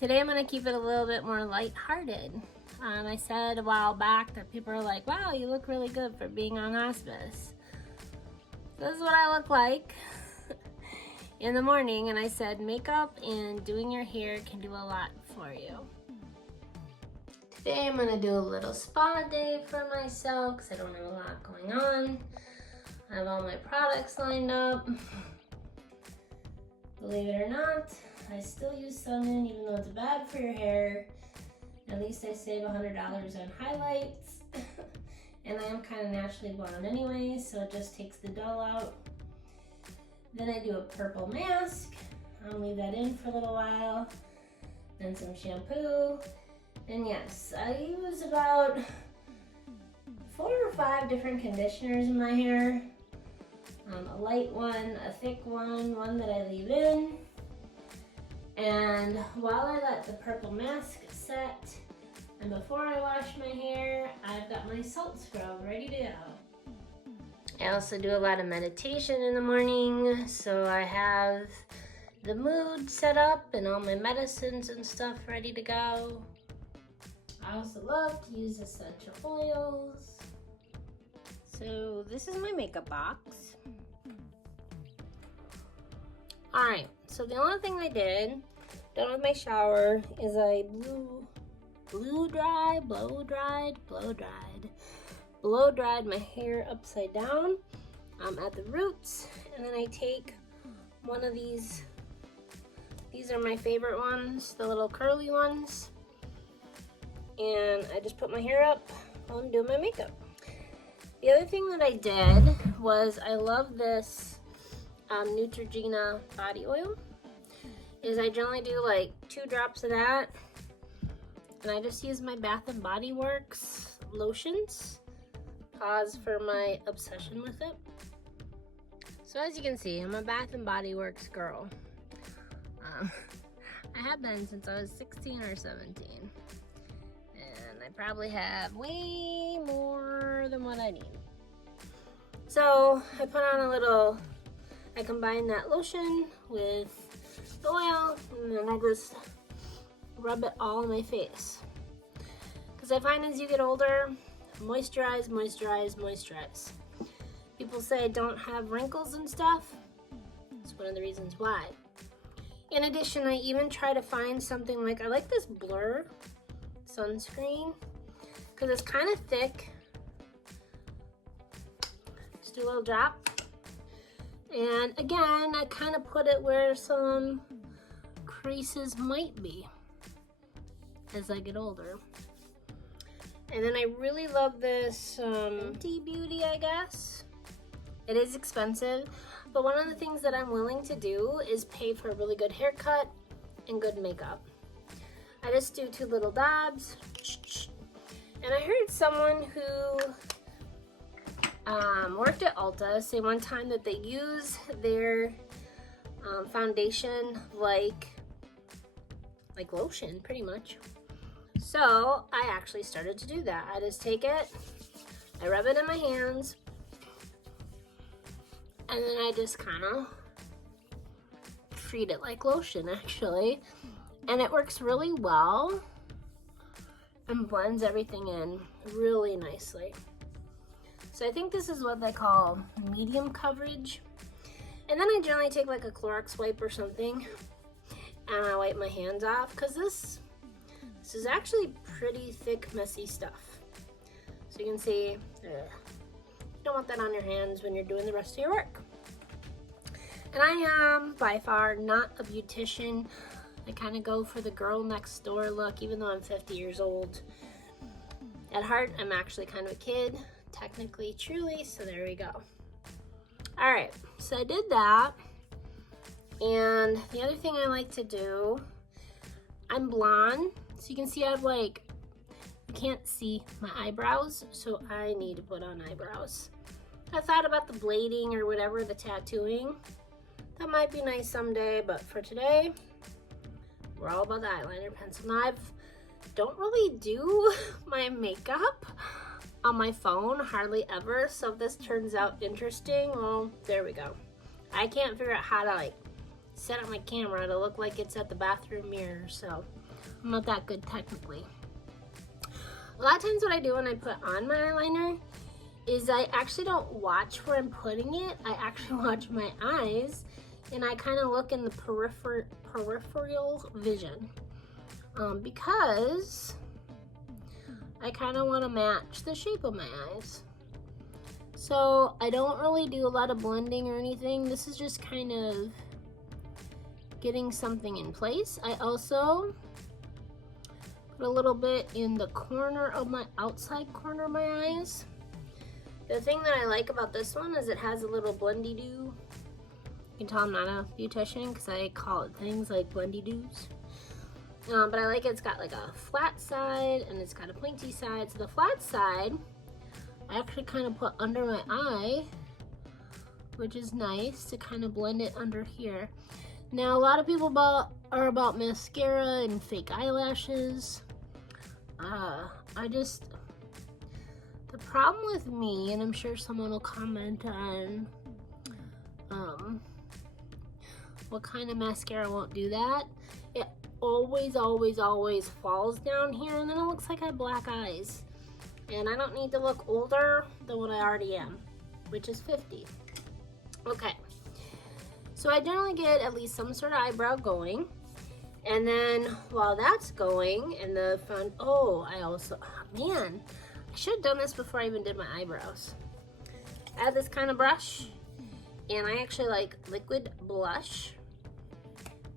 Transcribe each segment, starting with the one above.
Today I'm gonna keep it a little bit more lighthearted. I said a while back that people are like, wow, you look really good for being on hospice. This is what I look like in the morning, and I said makeup and doing your hair can do a lot for you. Today I'm gonna do a little spa day for myself because I don't have a lot going on. I have all my products lined up. Believe it or not, I still use Sun-In even though it's bad for your hair. At least I save $100 on highlights. And I am kind of naturally blonde anyway, so it just takes the dull out. Then I do a purple mask. I'll leave that in for a little while. Then some shampoo. And yes, I use about 4 or 5 different conditioners in my hair. A light one, a thick one that I leave in. And while I let the purple mask set, and before I wash my hair, I've got my salt scrub ready to go. I also do a lot of meditation in the morning, so I have the mood set up and all my medicines and stuff ready to go. I also love to use essential oils. So this is my makeup box. Alright, so the only thing I did, done with my shower, is I blow dried my hair upside down at the roots, and then I take one of these are my favorite ones, the little curly ones, and I just put my hair up while I'm doing my makeup. The other thing that I did was, I love this Neutrogena body oil, is I generally do like 2 drops of that, and I just use my Bath and Body Works lotions. Pause for my obsession with it. So as you can see, I'm a Bath and Body Works girl. I have been since I was 16 or 17. And I probably have way more than what I need. So I put on I combine that lotion with the oil, and then I just rub it all on my face. Because I find as you get older, moisturize. People say I don't have wrinkles and stuff. It's one of the reasons why. In addition, I even try to find something like, I like this Blur sunscreen because it's kind of thick. Just do a little drop. And again, I kind of put it where some creases might be as I get older. And then I really love this Fenty Beauty, I guess. It is expensive, but one of the things that I'm willing to do is pay for a really good haircut and good makeup. I just do 2 little dabs. And I heard someone who worked at Ulta say one time that they use their foundation like lotion, pretty much. So I actually started to do that. I just take it, I rub it in my hands, and then I just kind of treat it like lotion, actually. And it works really well and blends everything in really nicely. So I think this is what they call medium coverage. And then I generally take like a Clorox wipe or something, and I wipe my hands off, because this is actually pretty thick, messy stuff. So you can see, you don't want that on your hands when you're doing the rest of your work. And I am by far not a beautician. I kind of go for the girl next door look, even though I'm 50 years old. At heart, I'm actually kind of a kid, technically, truly, so there we go. All right, so I did that. And the other thing I like to do, I'm blonde, so you can see I have you can't see my eyebrows, so I need to put on eyebrows. I thought about the blading or whatever, the tattooing. That might be nice someday, but for today, we're all about the eyeliner pencil. Now, I don't really do my makeup on my phone, hardly ever, so if this turns out interesting, well, there we go. I can't figure out how to set up my camera to look like it's at the bathroom mirror, so I'm not that good technically. A lot of times what I do when I put on my eyeliner is I actually don't watch where I'm putting it. I actually watch my eyes, and I kind of look in the peripheral vision because I kind of want to match the shape of my eyes. So I don't really do a lot of blending or anything. This is just kind of getting something in place. I also put a little bit in the corner of my outside corner of my eyes. The thing that I like about this one is it has a little blendy-do. You can tell I'm not a beautician because I call it things like blendy-doos. But I like it's got like a flat side and it's got a pointy side. So the flat side, I actually kind of put under my eye, which is nice to kind of blend it under here. Now, a lot of people are about mascara and fake eyelashes. The problem with me, and I'm sure someone will comment on what kind of mascara won't do that. It always falls down here, and then it looks like I have black eyes. And I don't need to look older than what I already am, which is 50. Okay. So I generally get at least some sort of eyebrow going. And then while that's going, and the front, man, I should have done this before I even did my eyebrows. I have this kind of brush, and I actually like liquid blush.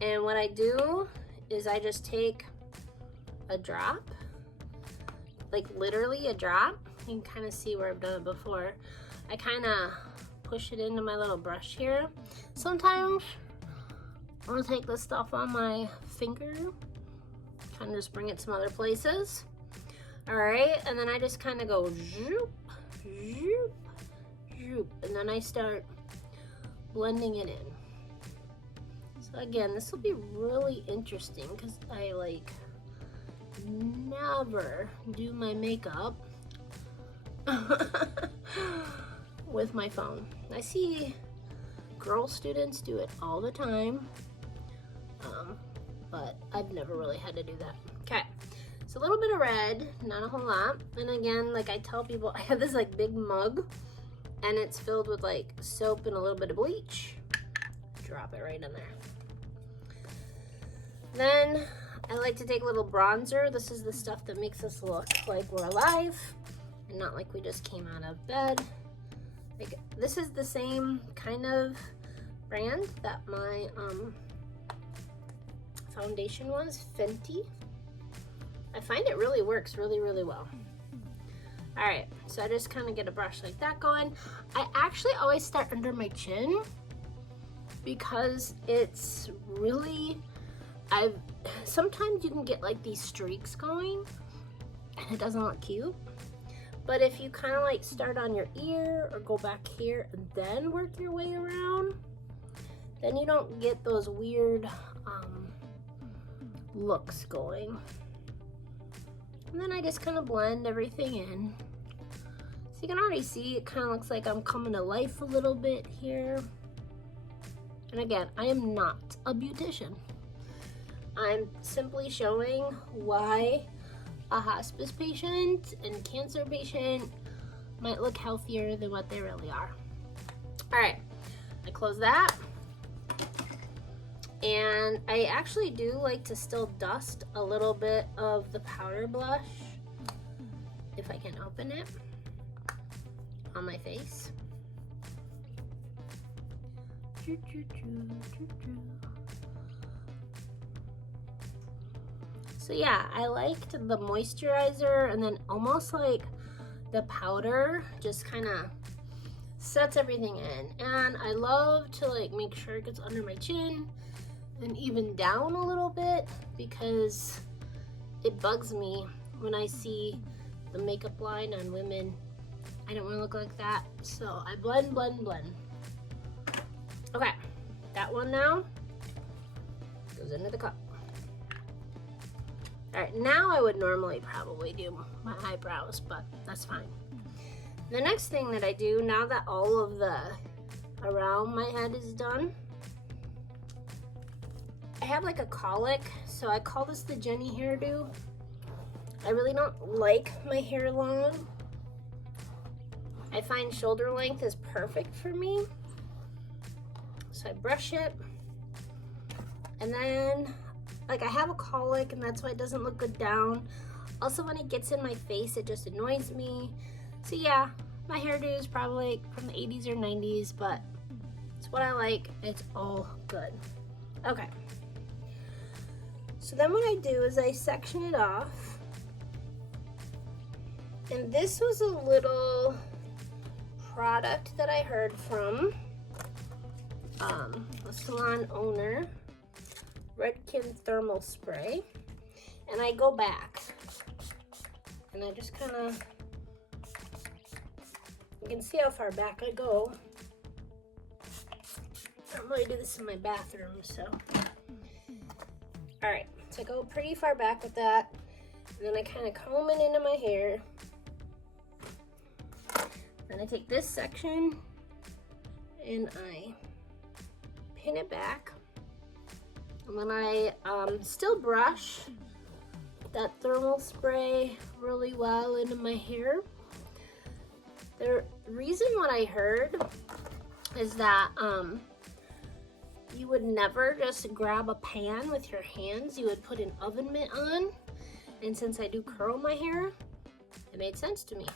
And what I do is I just take a drop, like literally a drop. You can kind of see where I've done it before. I kind of push it into my little brush here. Sometimes I'll take this stuff on my finger, kind of just bring it some other places. All right, and then I just kind of go zoop, zoop, zoop, and then I start blending it in. So again, this will be really interesting because I like never do my makeup with my phone. I see girl students do it all the time, but I've never really had to do that. Okay, so a little bit of red, not a whole lot. And again, like I tell people, I have this like big mug and it's filled with like soap and a little bit of bleach. Drop it right in there. Then I like to take a little bronzer. This is the stuff that makes us look like we're alive and not like we just came out of bed. Like, this is the same kind of brand that my foundation was, Fenty. I find it really works really well. All right, so I just kind of get a brush like that going. I actually always start under my chin because it's really, sometimes you can get like these streaks going and it doesn't look cute. But if you kind of like start on your ear or go back here and then work your way around, then you don't get those weird looks going. And then I just kind of blend everything in. So you can already see it kind of looks like I'm coming to life a little bit here. And again, I am not a beautician. I'm simply showing why a hospice patient and cancer patient might look healthier than what they really are. All right, I close that. And I actually do like to still dust a little bit of the powder blush, if I can open it, on my face. So yeah, I liked the moisturizer, and then almost like the powder just kind of sets everything in. And I love to like make sure it gets under my chin and even down a little bit because it bugs me when I see the makeup line on women. I don't want to look like that, so I blend. Okay, that one now goes into the cup. All right, now I would normally probably do my eyebrows, but that's fine. The next thing that I do, now that all of the around my head is done, I have like a colic, so I call this the Jenny hairdo. I really don't like my hair long. I find shoulder length is perfect for me. So I brush it, and then like I have a colic and that's why it doesn't look good down. Also when it gets in my face, it just annoys me. So yeah, my hairdo is probably from the 80s or 90s, but it's what I like. It's all good. Okay. So then what I do is I section it off. And this was a little product that I heard from a salon owner, Redken Thermal Spray. And I go back and I just kind of, you can see how far back I go. I don't really do this in my bathroom, so. All right, so I go pretty far back with that. And then I kind of comb it into my hair. Then I take this section and I pin it back. And then I still brush that thermal spray really well into my hair. The reason what I heard is that you would never just grab a pan with your hands. You would put an oven mitt on. And since I do curl my hair, it made sense to me.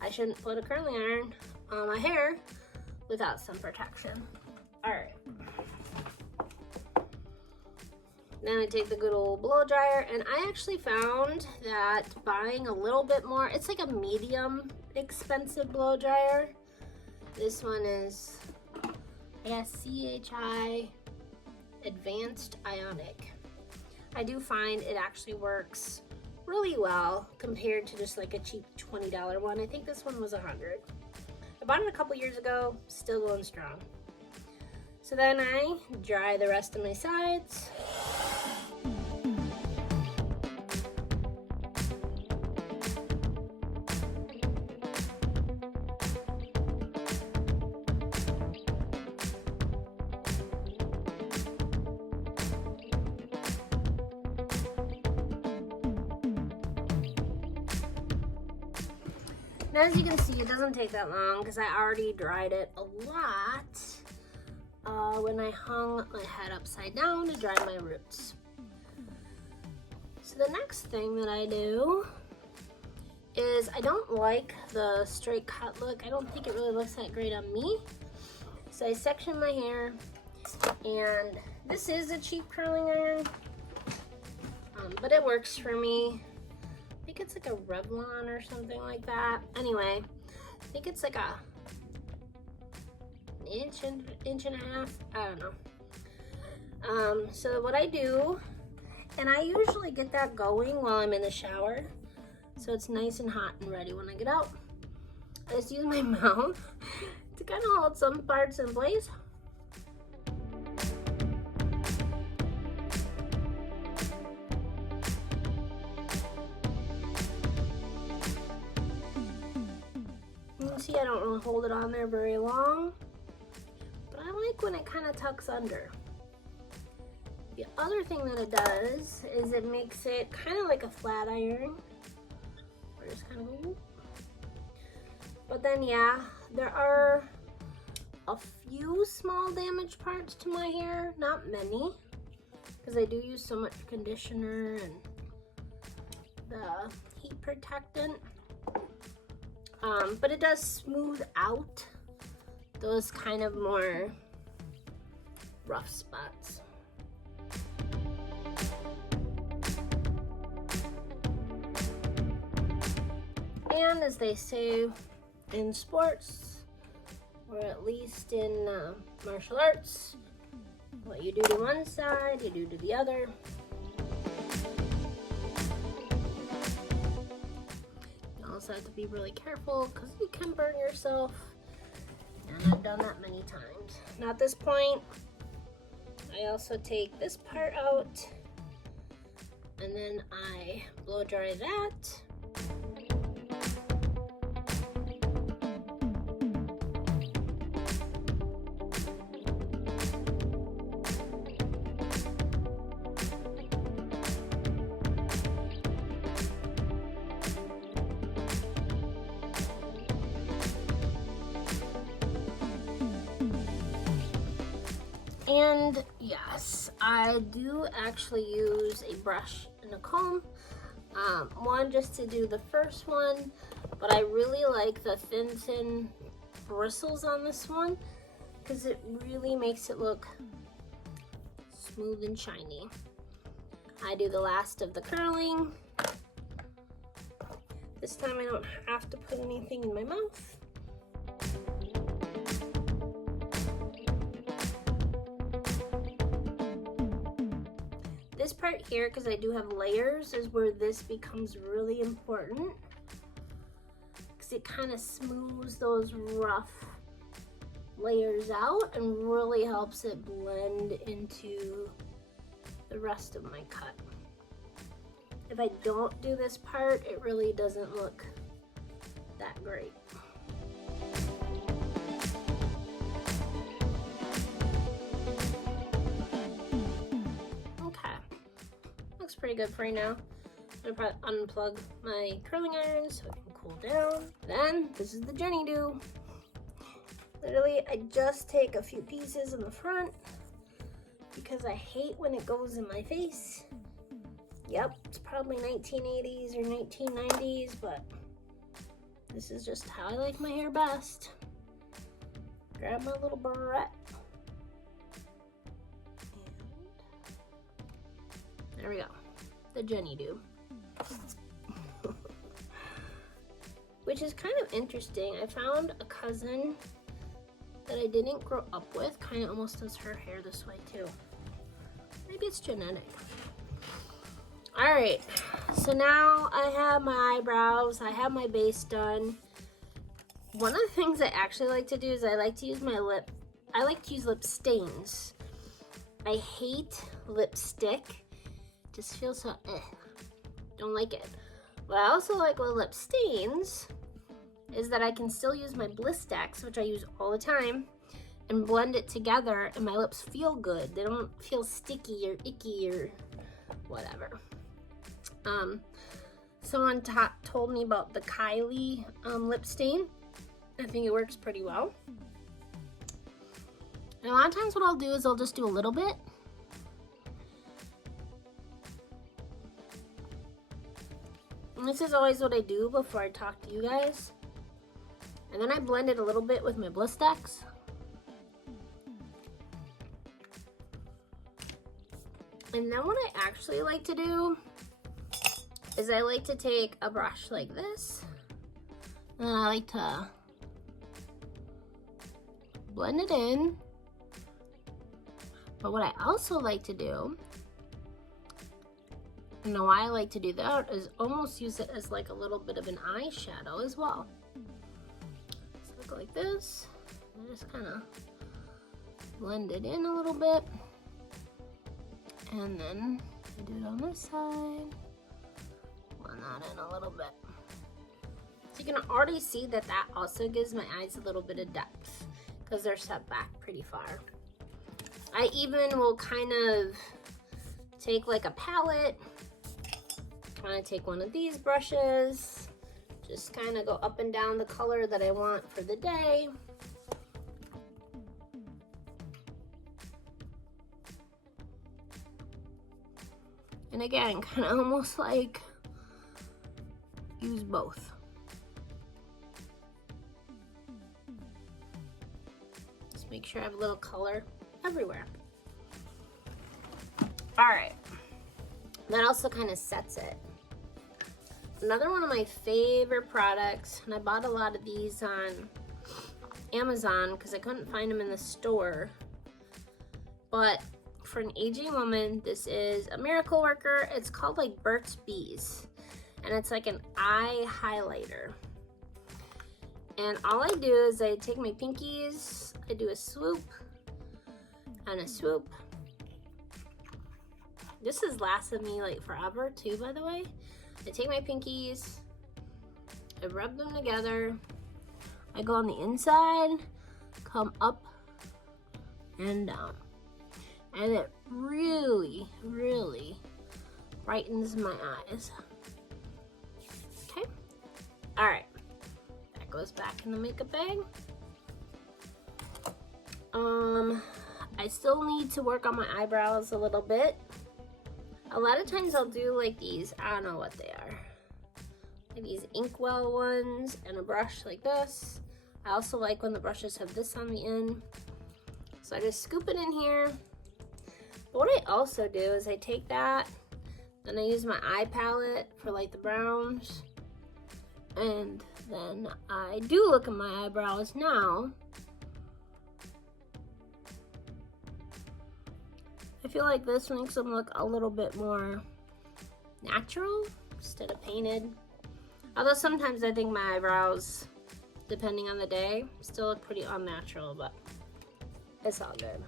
I shouldn't put a curling iron on my hair without some protection. All right. Then I take the good old blow dryer, and I actually found that buying a little bit more, it's like a medium expensive blow dryer. This one is, CHI Advanced Ionic. I do find it actually works really well compared to just like a cheap $20 one. I think this one was $100. I bought it a couple years ago, still going strong. So then I dry the rest of my sides. Now, as you can see, it doesn't take that long because I already dried it a lot when I hung my head upside down to dry my roots. So the next thing that I do is I don't like the straight cut look. I don't think it really looks that great on me. So I section my hair, and this is a cheap curling iron, but it works for me. I think it's like a Revlon or something like that. Anyway, I think it's like an inch and a half. I don't know. So what I do, and I usually get that going while I'm in the shower, so it's nice and hot and ready when I get out. I just use my mouth to kind of hold some parts in place. See, I don't really hold it on there very long, but I like when it kind of tucks under. The other thing that it does is it makes it kind of like a flat iron, or just kind of go. But then yeah, there are a few small damaged parts to my hair, not many, because I do use so much conditioner and the heat protectant. But it does smooth out those kind of more rough spots. And as they say in sports, or at least in martial arts, what you do to one side, you do to the other. Also have to be really careful because you can burn yourself, and I've done that many times. Now at this point, I also take this part out, and then I blow dry that. And yes, I do actually use a brush and a comb. One just to do the first one, but I really like the thin bristles on this one because it really makes it look smooth and shiny. I do the last of the curling. This time I don't have to put anything in my mouth. This part here, because I do have layers, is where this becomes really important. Because it kind of smooths those rough layers out and really helps it blend into the rest of my cut. If I don't do this part, it really doesn't look that great. Okay, looks pretty good for right now. I'm gonna probably unplug my curling iron so it can cool down. Then, this is the Jenny Do. Literally, I just take a few pieces in the front because I hate when it goes in my face. Yep, it's probably 1980s or 1990s, but this is just how I like my hair best. Grab my little barrette. And there we go, the Jenny Do. Which is kind of interesting. I found a cousin that I didn't grow up with, kind of almost does her hair this way too. Maybe it's genetic. All right, so now I have my eyebrows, I have my base done. One of the things I actually like to do is I like to use lip stains. I hate lipstick, just feels so don't like it. What I also like with lip stains is that I can still use my Blistex, which I use all the time, and blend it together, and my lips feel good. They don't feel sticky or icky or whatever. Someone told me about the Kylie lip stain. I think it works pretty well. And a lot of times what I'll do is I'll just do a little bit. And this is always what I do before I talk to you guys. And then I blend it a little bit with my Blistex. And then what I actually like to do is I like to take a brush like this, and I like to blend it in. But what I also like to do, and why I like to do that, is almost use it as like a little bit of an eyeshadow as well. So I go like this, and just kind of blend it in a little bit. And then I do it on this side. Blend that in a little bit. So you can already see that that also gives my eyes a little bit of depth because they're set back pretty far. I even will kind of take like a palette, kind of take one of these brushes, just kind of go up and down the color that I want for the day. And again, kind of almost like use both. Just make sure I have a little color everywhere. All right, that also kind of sets it. Another one of my favorite products, and I bought a lot of these on Amazon because I couldn't find them in the store, but for an aging woman, this is a miracle worker. It's called like Burt's Bees, and it's like an eye highlighter. And all I do is I take my pinkies, I do a swoop and a swoop. This has lasted me like forever too, by the way. I take my pinkies, I rub them together, I go on the inside, come up and down. And it really, really brightens my eyes. Okay. All right. That goes back in the makeup bag. I still need to work on my eyebrows a little bit. A lot of times I'll do like these, I don't know what they are. Like these inkwell ones and a brush like this. I also like when the brushes have this on the end. So I just scoop it in here. But what I also do is I take that, then I use my eye palette for like the browns. And then I do look at my eyebrows now. I feel like this makes them look a little bit more natural instead of painted. Although sometimes I think my eyebrows, depending on the day, still look pretty unnatural, but it's all good.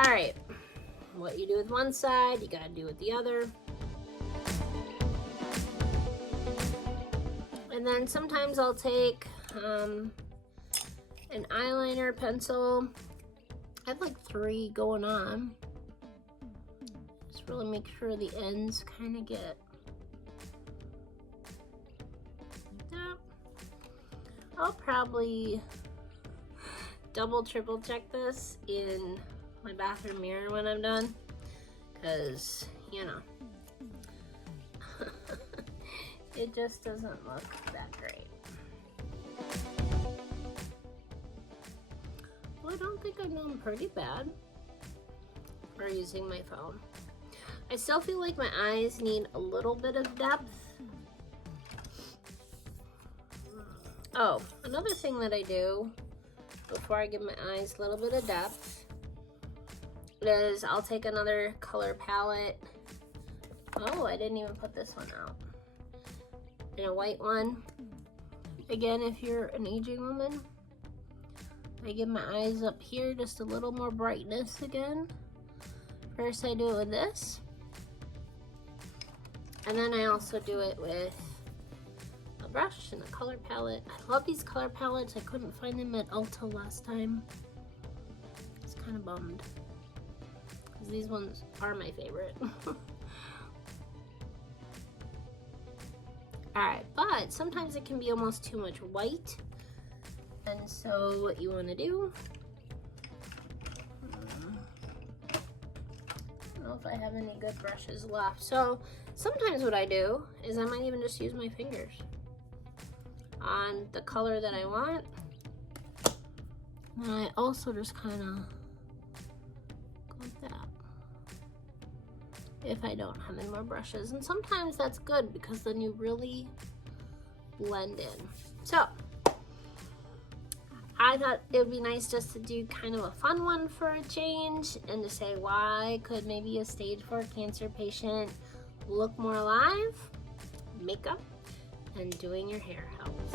All right, what you do with one side, you gotta do with the other. And then sometimes I'll take an eyeliner pencil. I have like 3 going on. Just really make sure the ends kind of get that. I'll probably double, triple check this in my bathroom mirror when I'm done, because, you know, it just doesn't look that great. Well, I don't think I'm doing pretty bad for using my phone. I still feel like my eyes need a little bit of depth. Oh, another thing that I do before I give my eyes a little bit of depth is I'll take another color palette. Oh, I didn't even put this one out. And a white one. Again, if you're an aging woman, I give my eyes up here just a little more brightness again. First I do it with this. And then I also do it with a brush and a color palette. I love these color palettes. I couldn't find them at Ulta last time. I was kind of bummed, because these ones are my favorite. Alright, but sometimes it can be almost too much white. And so what you want to do, I don't know if I have any good brushes left. So sometimes what I do is I might even just use my fingers on the color that I want. And I also just kind of go like that if I don't have any more brushes. And sometimes that's good, because then you really blend in. So I thought it would be nice just to do kind of a fun one for a change, and to say, why could maybe a stage 4 cancer patient look more alive? Makeup and doing your hair helps.